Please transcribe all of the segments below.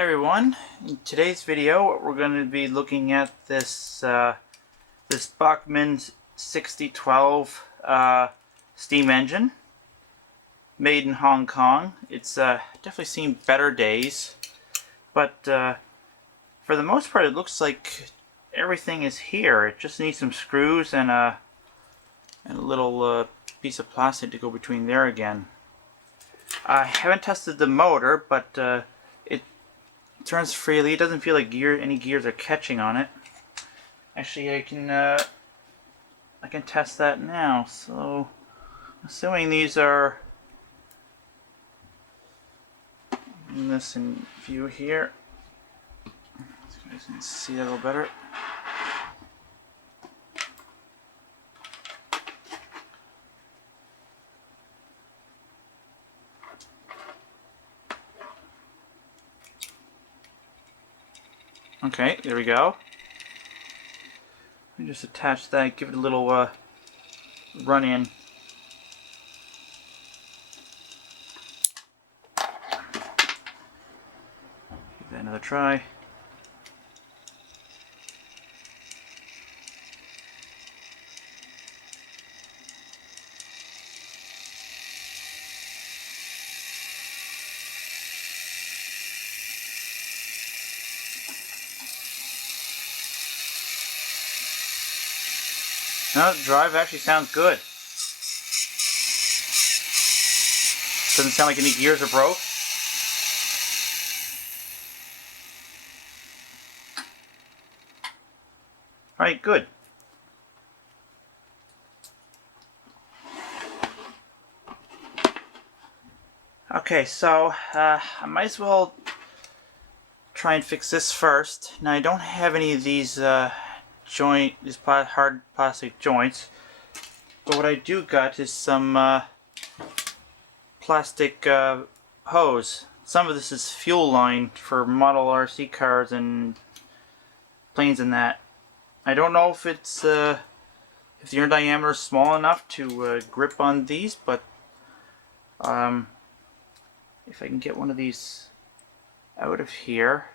Hi everyone, in today's video we're going to be looking at this this Bachmann 6012 steam engine made in Hong Kong. It's definitely seen better days, but for the most part it looks like everything is here. It just needs some screws and a little piece of plastic to go between there again. I haven't tested the motor, but it turns freely. It doesn't feel like any gears are catching on it. Actually, I can test that now. So, assuming these are in this in view here, so you guys can see that a little better. Okay, there we go. Let me just attach that, give it a little run in. Give that another try. No, the drive actually sounds good. Doesn't sound like any gears are broke. Alright, good. Okay, so I might as well try and fix this first. Now I don't have any of these hard plastic joints, but what I do got is some plastic hose. Some of this is fuel line for model RC cars and planes and that. I don't know if it's if the inner diameter is small enough to grip on these, but if I can get one of these out of here.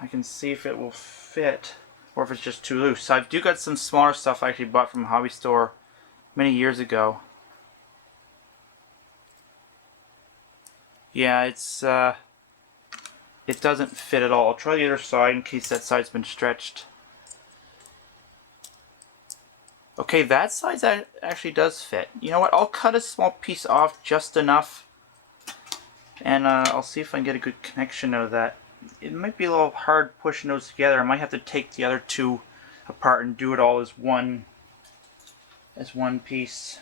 I can see if it will fit or if it's just too loose. So I do got some smaller stuff I actually bought from a hobby store many years ago. Yeah, it doesn't fit at all. I'll try the other side in case that side's been stretched. Okay, that side actually does fit. You know what? I'll cut a small piece off just enough, and I'll see if I can get a good connection out of that. It might be a little hard pushing those together. I might have to take the other two apart and do it all as one piece.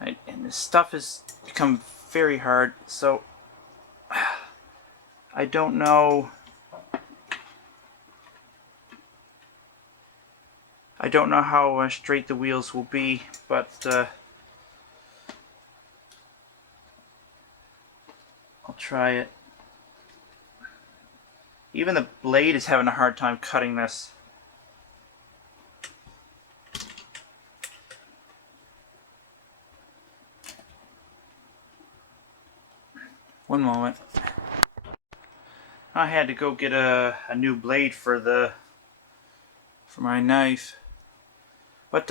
Right, and this stuff has become very hard, so I don't know. I don't know how straight the wheels will be, but I'll try it. Even the blade is having a hard time cutting this. One moment. I had to go get a new blade for my knife. But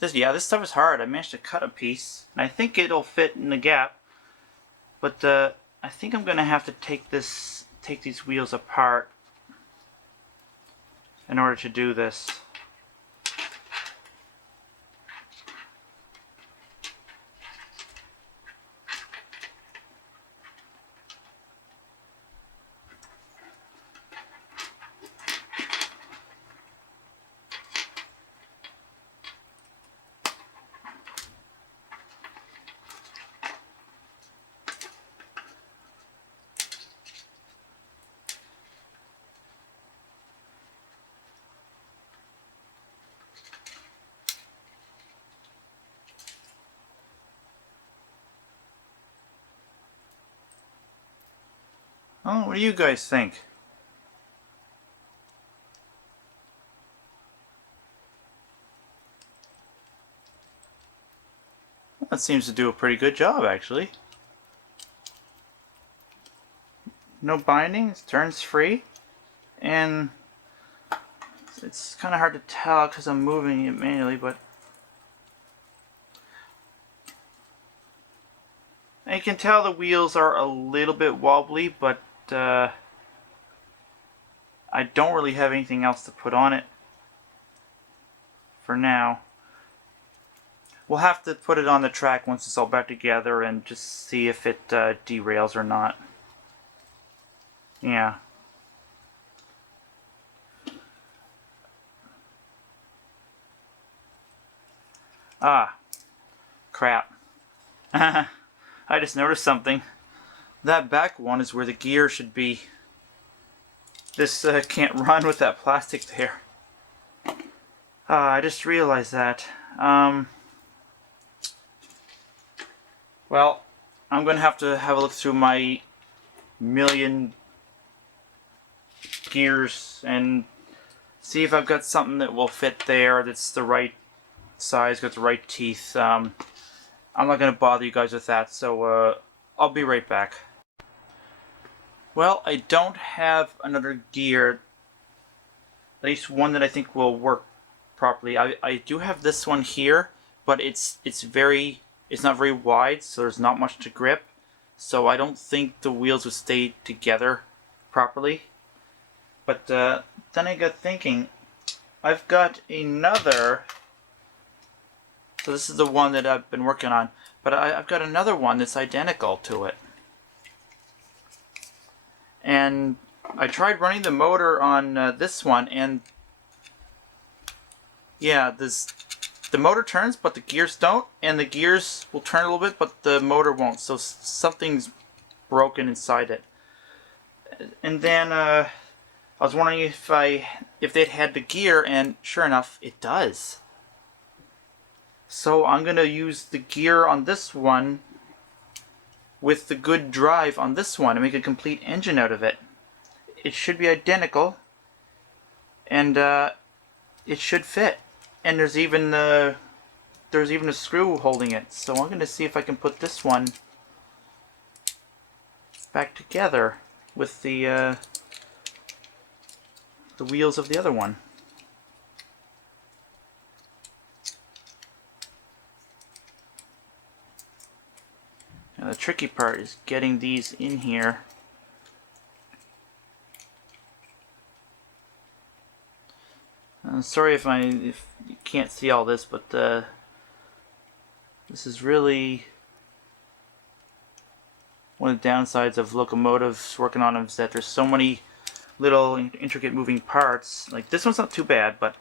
this stuff is hard. I managed to cut a piece, and I think it'll fit in the gap. But I think I'm gonna have to take these wheels apart in order to do this. Oh, what do you guys think? That seems to do a pretty good job, actually. No binding, it turns free, and it's kind of hard to tell because I'm moving it manually, but you can tell the wheels are a little bit wobbly, but I don't really have anything else to put on it for now. We'll have to put it on the track once it's all back together and just see if it derails or not. Yeah. Ah, crap. I just noticed something. That back one is where the gear should be. This can't run with that plastic there. I just realized that. Well, I'm going to have a look through my million gears and see if I've got something that will fit there, that's the right size, got the right teeth. I'm not going to bother you guys with that, so I'll be right back. Well, I don't have another gear, at least one that I think will work properly. I do have this one here, but it's not very wide, so there's not much to grip. So I don't think the wheels would stay together properly. But then I got thinking, I've got another. So this is the one that I've been working on, but I've got another one that's identical to it. And I tried running the motor on this one, and yeah, the motor turns, but the gears don't, and the gears will turn a little bit, but the motor won't. So something's broken inside it. And then I was wondering if they'd had the gear, and sure enough, it does. So I'm gonna use the gear on this one with the good drive on this one and make a complete engine out of it. It should be identical, and it should fit. And there's even a screw holding it. So I'm gonna see if I can put this one back together with the wheels of the other one. Now the tricky part is getting these in here. I'm sorry if you can't see all this, but this is really one of the downsides of Locomotives working on them, is that there's so many little intricate moving parts. Like this one's not too bad, but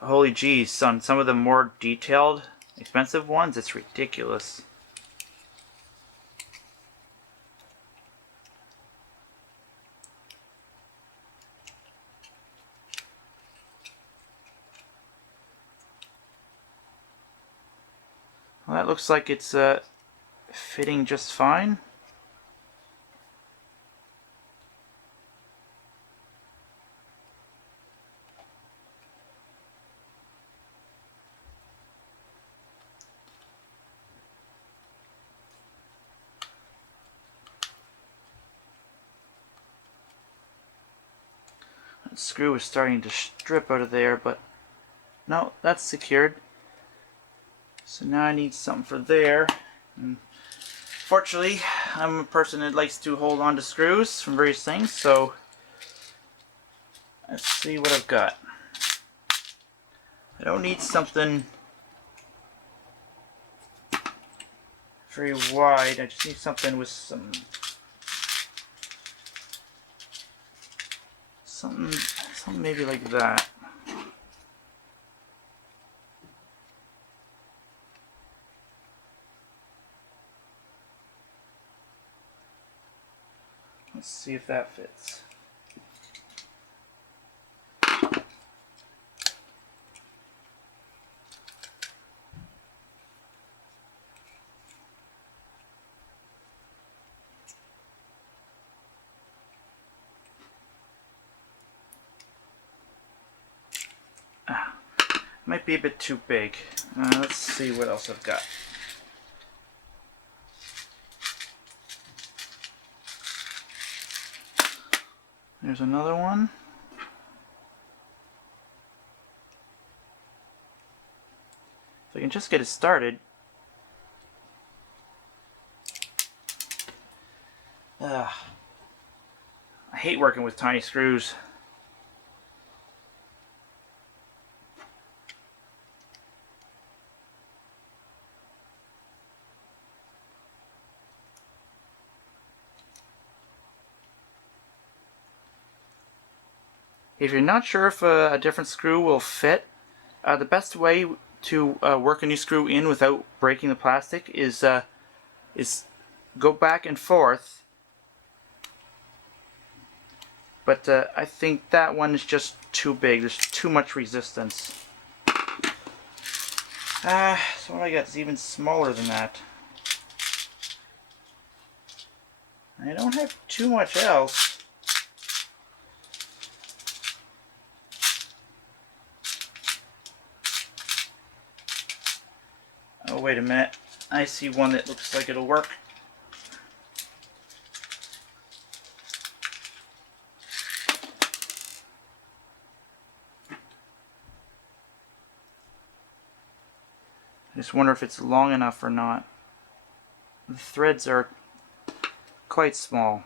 holy geez, on some of the more detailed, expensive ones, it's ridiculous. Well, that looks like it's fitting just fine. That screw is starting to strip out of there, but no, that's secured. So now I need something for there. And fortunately, I'm a person that likes to hold on to screws from various things, so let's see what I've got. I don't need something very wide, I just need something with something maybe like that. Let's see if that fits. Might be a bit too big. Let's see what else I've got. There's another one. If I can just get it started. Ugh. I hate working with tiny screws. If you're not sure if a different screw will fit, the best way to work a new screw in without breaking the plastic is go back and forth. But I think that one is just too big. There's too much resistance. So what I got is even smaller than that. I don't have too much else. Oh, wait a minute. I see one that looks like it'll work. I just wonder if it's long enough or not. The threads are quite small.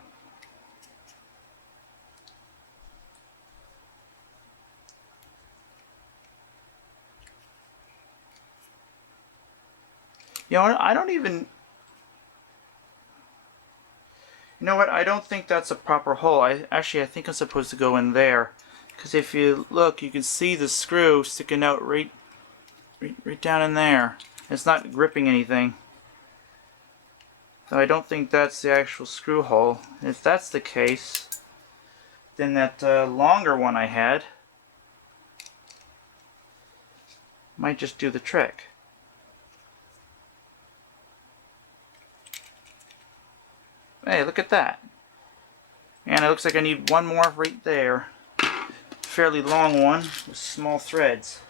You know what? I don't even... You know what? I don't think that's a proper hole. I think I'm supposed to go in there. Because if you look, you can see the screw sticking out right down in there. It's not gripping anything. So I don't think that's the actual screw hole. If that's the case, then that longer one I had might just do the trick. Hey, look at that. And it looks like I need one more right there. Fairly long one with small threads.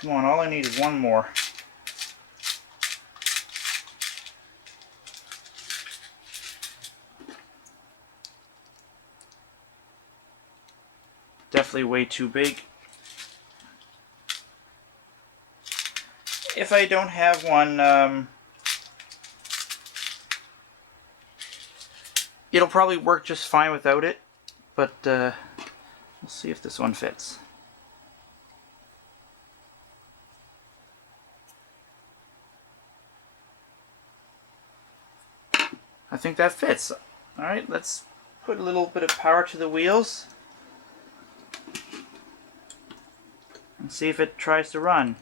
Come on, all I need is one more. Definitely way too big. If I don't have one, it'll probably work just fine without it, but we'll see if this one fits. I think that fits. Alright, let's put a little bit of power to the wheels and see if it tries to run.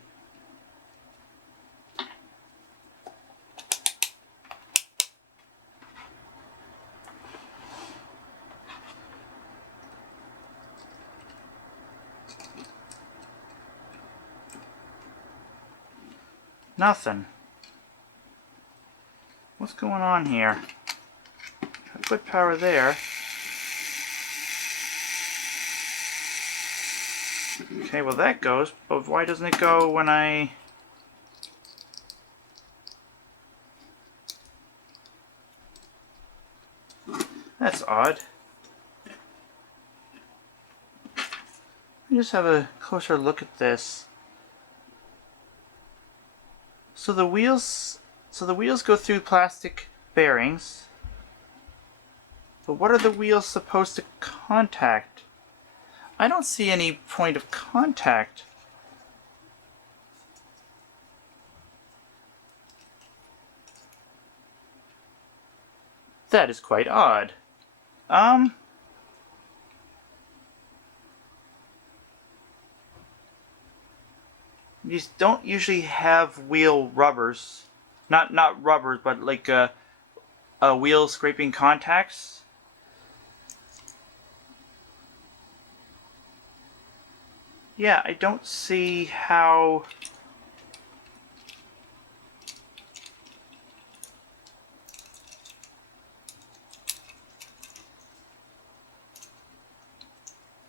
Nothing. What's going on here? I put power there. Okay, well that goes, but why doesn't it go when I... That's odd. Let me just have a closer look at this. So the wheels go through plastic bearings. But what are the wheels supposed to contact? I don't see any point of contact. That is quite odd. You don't usually have wheel rubbers. Not rubbers, but like wheel scraping contacts. Yeah, I don't see how...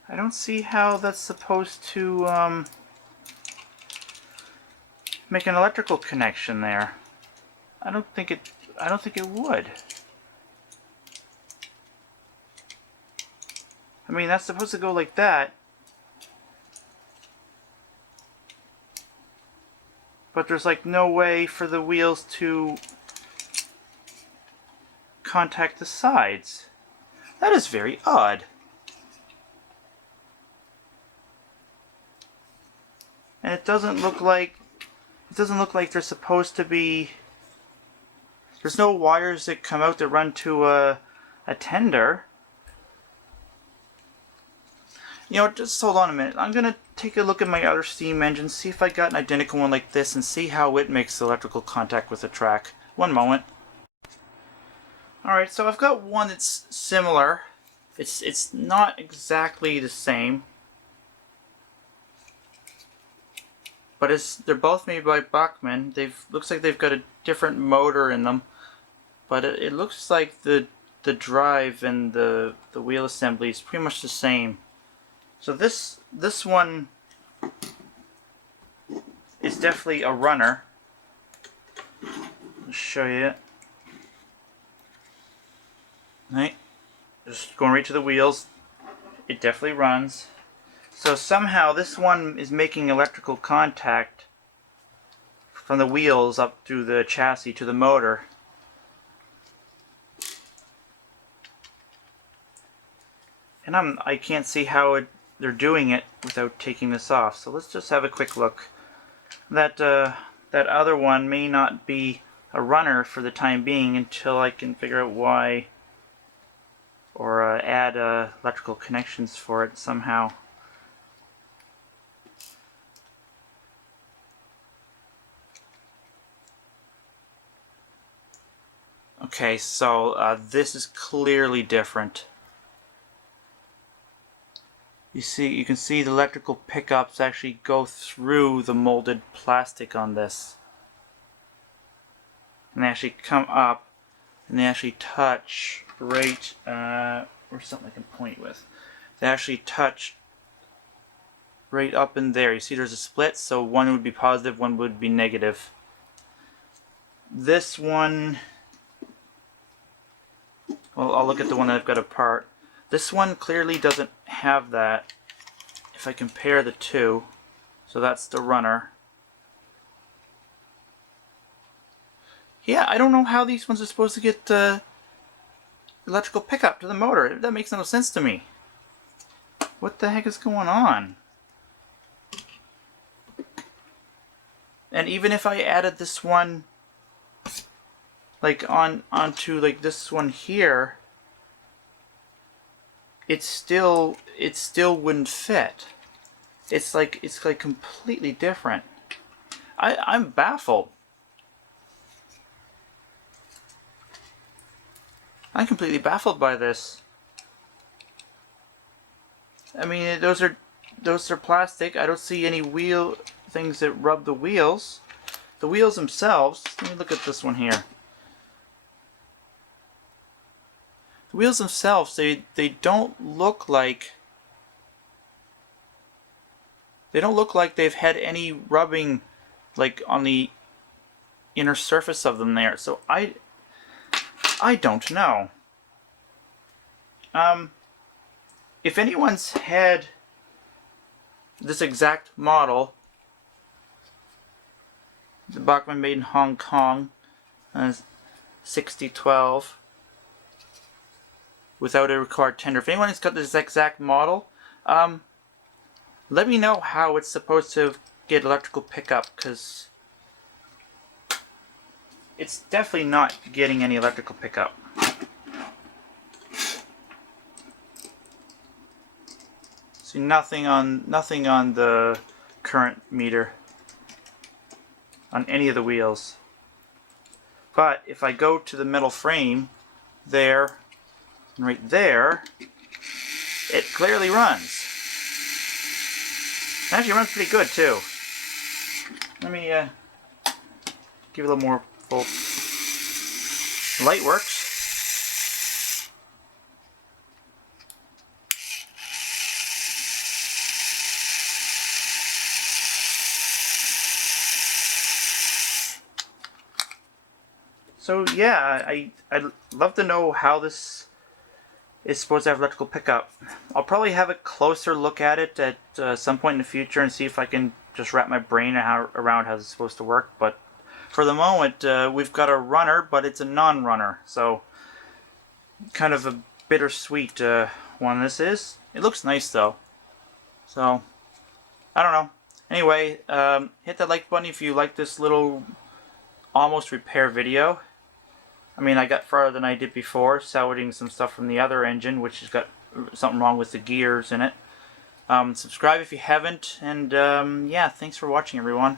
I don't see how that's supposed to make an electrical connection there. I don't think it would. I mean, that's supposed to go like that. But there's like no way for the wheels to contact the sides. That is very odd. And it doesn't look like they're supposed to be. There's no wires that come out that run to a tender. You know, just hold on a minute. I'm gonna take a look at my other steam engine, see if I got an identical one like this, and see how it makes electrical contact with the track. One moment. Alright, so I've got one that's similar. It's not exactly the same. But they're both made by Bachmann. Looks like they've got a different motor in them. But it looks like the drive and the wheel assembly is pretty much the same. So this one is definitely a runner. I'll show you it. Right, just going right to the wheels. It definitely runs. So somehow this one is making electrical contact from the wheels up through the chassis to the motor. And I can't see how they're doing it without taking this off. So let's just have a quick look. That other one may not be a runner for the time being until I can figure out why, or add electrical connections for it somehow. Okay, so this is clearly different. You can see the electrical pickups actually go through the molded plastic on this. And they actually come up and they actually touch right, or something I can point with. They actually touch right up in there. You see there's a split, so one would be positive, one would be negative. This one, well, I'll look at the one that I've got apart. This one clearly doesn't have that. If I compare the two, so that's the runner. Yeah, I don't know how these ones are supposed to get electrical pickup to the motor. That makes no sense to me. What the heck is going on? And even if I added this one, like onto like this one here, it still wouldn't fit. It's like completely different. I'm baffled. I'm completely baffled by this. I mean, those are plastic. I don't see any wheel things that rub the wheels. The wheels themselves, let me look at this one here. The wheels themselves, they don't look like they've had any rubbing like on the inner surface of them there. So I don't know. If anyone's had this exact model, the Bachmann made in Hong Kong, 6012, without a required tender. If anyone's got this exact model, let me know how it's supposed to get electrical pickup, because it's definitely not getting any electrical pickup. See, nothing on the current meter on any of the wheels. But if I go to the metal frame there and right there, it clearly runs. It actually runs pretty good too. Let me give it a little more full. The light works. So yeah, I'd love to know how this is supposed to have electrical pickup. I'll probably have a closer look at it at some point in the future and see if I can just wrap my brain around how it's supposed to work. But for the moment, we've got a runner, but it's a non-runner, so kind of a bittersweet one this is. It looks nice though, so I don't know. Anyway, hit that like button if you like this little almost repair video. I mean, I got farther than I did before, salvaging some stuff from the other engine, which has got something wrong with the gears in it. Subscribe if you haven't, and yeah, thanks for watching, everyone.